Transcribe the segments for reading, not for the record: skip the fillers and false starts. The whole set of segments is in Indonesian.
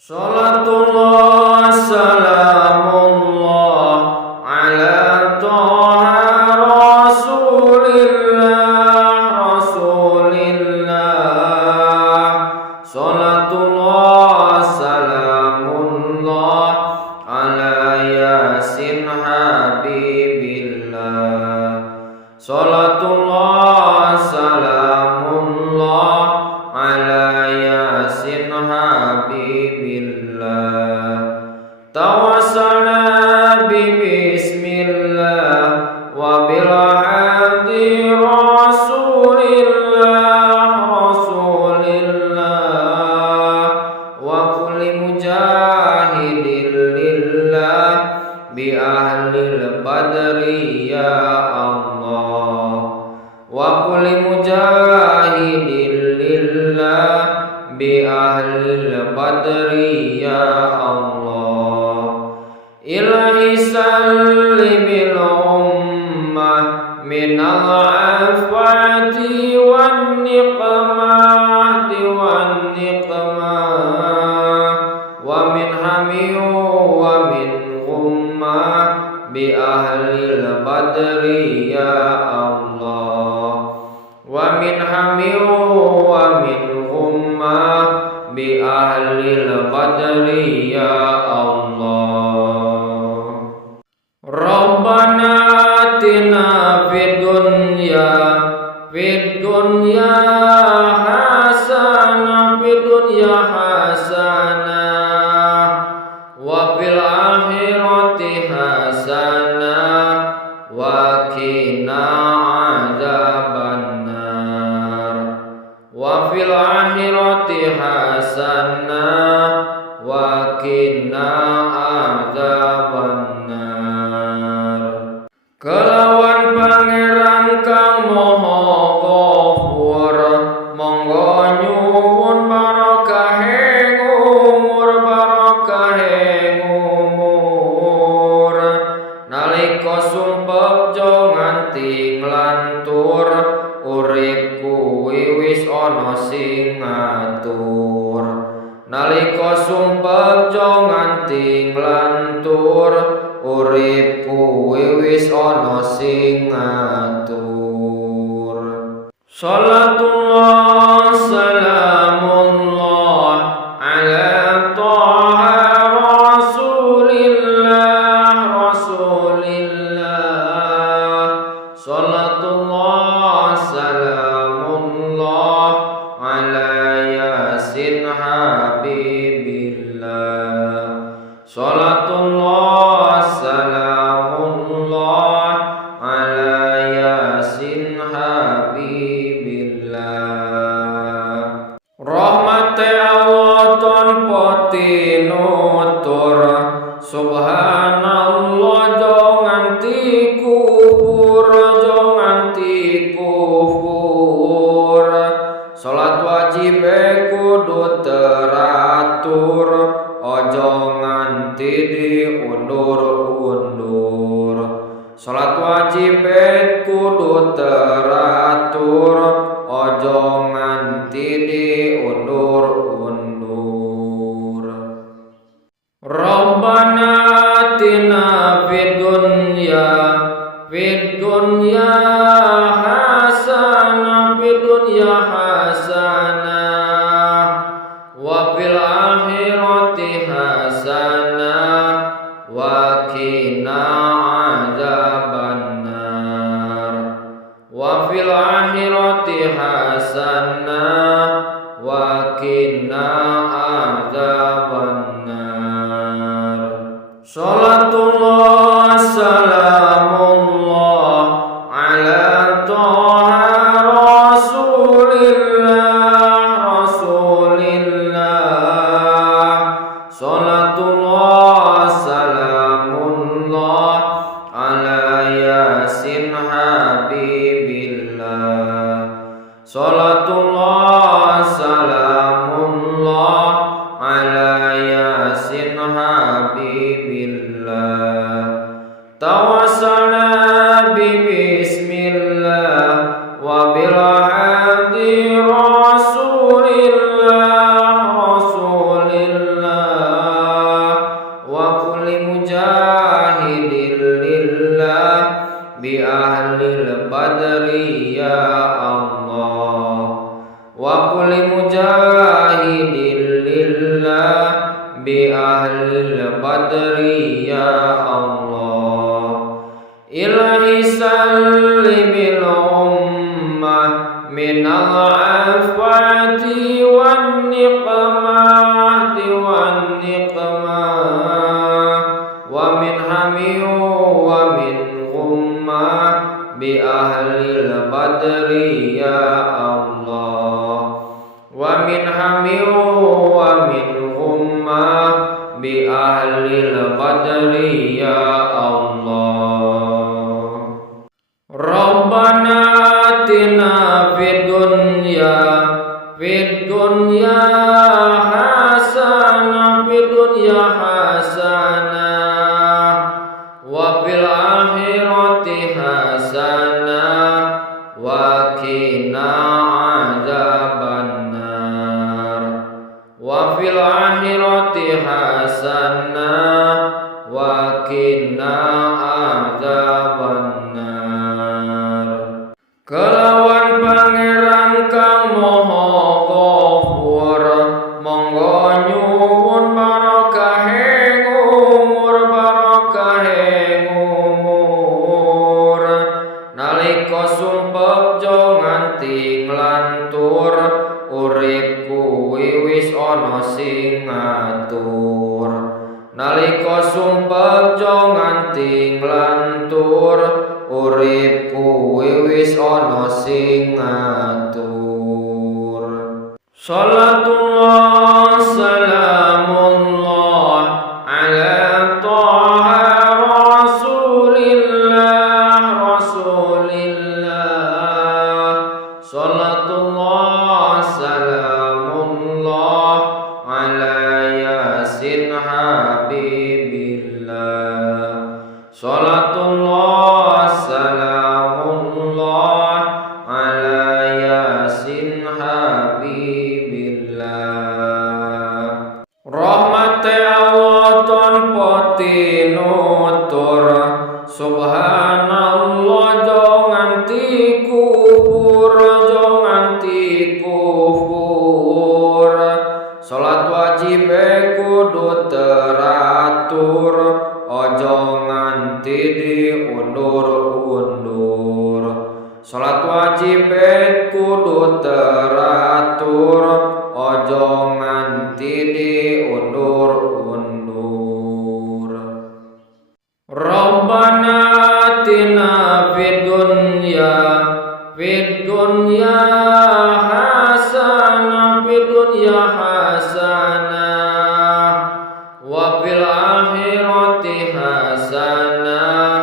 Salatullah salamullah ala toha rasulillah. Salatullah salamullah ala yasin habibillah. Salatullah salamullah ala yasin habibillah. Tawassalna bismillah wa bil hadi rasulillah wa kulli mujahidin lillah bi ahlil badri ya Allah. Wa kulli mujahidin lillah bi ahlil badri ya Allah. Ilahi sallimil ummah minal afati wan niqmati wan niqmah wa min hami wa min ummah bi ahlil badri ya Allah. Wa min hami wa min ummah bi ahlil badri ya Allah. Rabbana atina fid dunya hasanah wa fil akhirati hasanah wa qina adzabannar. Wa fil akhirati hasanah wa qina adzabannar. Kelawan pangeran kang moho ghafur, monggo nyuwun barokahe ngumur nalika sumpek jo nganti nglantur, urip kuwi wis ana sing ngatur. Nalika sumpek jo nganti nglantur, urip kuwi wis ana sing ngatur. Salatullah salamullah ala toha rasulillah. Salatullah salamullah ala yasin habibillah. Salatullah salamullah ala yasin habibillah. Rahmate Allah tanpa tinutur, subhanallah jo nganti kufur. Salat wajib kudu teratur, ojo nganti diundur-undur. Salat wajib kudu teratur, ojo nganti diundur-undur. Rabbana atina fid dunya hasanah wa fil akhirati hasanah wa qina adzabannar. Wa fil akhirati hasanah wa qina adzabannar. Salatullah salamullah ala toha rasulillah. Salatullah salamullah ala yasin habibillah. Salatullah salamullah ala yasin habibillah. bi ahlil badri ya Allah. Ilahi sallimil ummah minal afati wan niqmati wan niqmah wa min hami wa min ghummah bi ahlil badri ya Allah. Wa min hami wa min ghummah bi ahlil badri ya Allah. Rabbana atina fid dunya hasanah wa fil akhirati hasanah wa qina adzabannar. Wa fil akhirati hasanah wa qina adzabannar. Kelawan pangeran kang moho ghafur, monggo nyuwun barakahe ngumur nalika sumpek jo nganti nglantur, urip kuwi wis ana sing ngatur. Nalika sumpek jo nganti nglantur, urip kuwi wis ana sing ngatur. Salatullah salamullah ala taha rasulillah. Salatullah salamullah ala yasin habibillah. Salatullah salamullah ala yasin habibillah. Rahmate Allah tanpa tinutur, subhanallah jo nganti kufur. Salat wajib kudu teratur, ojo nganti diundur-undur. Salat wajib kudu teratur, ojo nganti diundur-undur. Rabbana atina fid dunya hasanah wa fil akhirati hasanah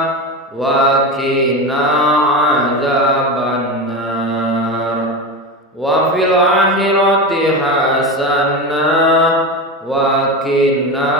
wa qina adzabannar. Wa fil akhirati hasanah wa qina